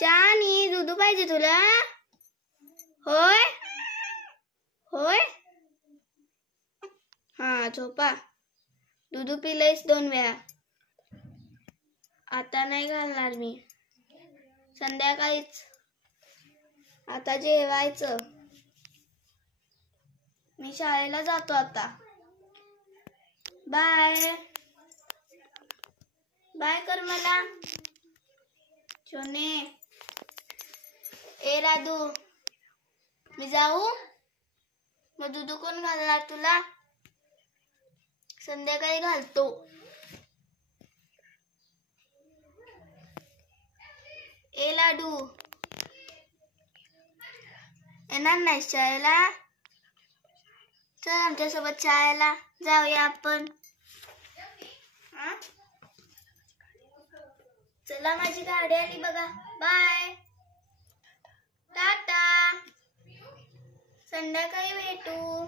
चानी दूध पाहिजे तुला? होय होय हा झोपा. दूध पिलंयस 2 वेळा. आता नाही घालणार मी, संध्याकाळीच. आता जेवायचं. मी शाळेला जातो आता. बाय बाय कर मला. छोने ए राधू, मी जाऊ? मग दूध कोण घालणार तुला? संध्याकाळी घालतो. ए लाडू, येणार नाही शाळेला? चल आमच्यासोबत शाळेला जाऊया आपण. चला माझी गाडी आली बघा. बाय टाटा, संध्याकाळी भेटू.